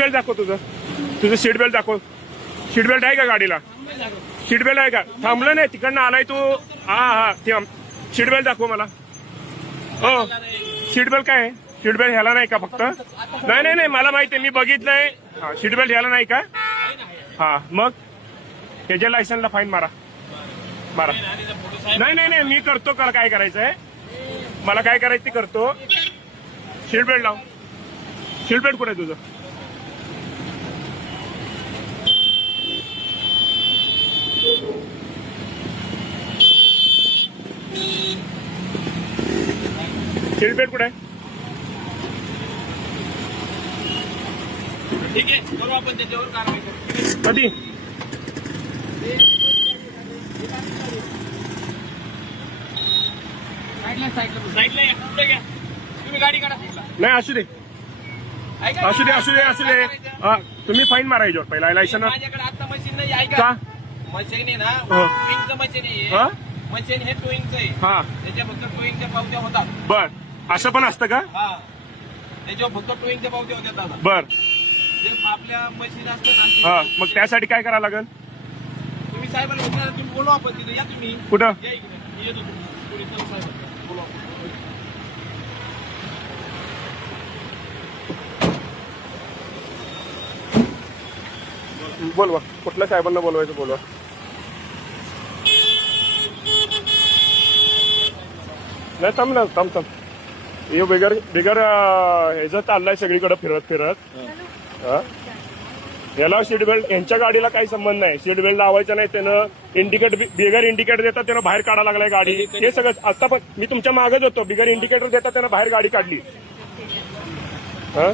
Belt दाखव तुझं seat belt दाखव. सीट बेल्ट आहे का गाडीला? सीट बेल्ट आहे का? थांबलं नाही तिकडनं आलाय तू. हा सीट बेल्ट दाखव मला. हो सीट बेल्ट काय आहे? सीट बेल्ट ह्याला नाही का फक्त? नाही मला माहिती आहे, मी बघितलंय. हा सीट बेल्ट ह्याला नाही का? हा मग त्याच्या लायसन्सला फाईन मारा. नाही मी करतो. काय करायचंय मला, काय करायचं ते करतो. सीट बेल्ट लाव. सीट बेल्ट कुठे आहे तुझं? सीट बेल्ट कुठे आहे? ठीक आहे, करू आपण त्याच्यावर कारवाई करू. कधी? साईडला या, पुढे घ्या. तुम्ही गाडी काढा साईडला. नाही असू दे. हा तुम्ही फाईन मारा याच्यावर पहिला लायसन. माझ्याकडे आता मशीन नाही आहे का? का? मशीन आहे ना, टोईंगचं मशीन आहे. मशीन हे टोईंगचं आहे. हा त्याच्या फक्त टोईंगच्या पावत्या होतात. बर असं पण असतं का? हा त्याच्यावर फक्त टोईंगच्या पावत्या होत्या दादा. बर जे आपल्या मशीन असतं हा ना, मग त्यासाठी काय करावं लागेल? तुम्ही साहेबांना विचारा, तुम्ही बोलवा आपण तिथे या. तुम्ही कुठं? या इकडे. मी येतो पोलीस साहेबांना बोलवा. बोलवा. कुठल्या साहेबांना बोलवायचं बोलवा. नाही थांब. हे बिगर ह्याचं चाललाय सगळीकडे फिरत. हा याला सीट बेल्ट, यांच्या गाडीला काही संबंध नाही. सीट बेल्ट लावायचं नाही. त्यानं बिगर इंडिकेटर देतात त्यानं बाहेर काढा लागलाय गाडी. हे सगळं आता पण मी तुमच्या मागच होतो. बिगर इंडिकेटर देतात त्यानं बाहेर गाडी काढली. हा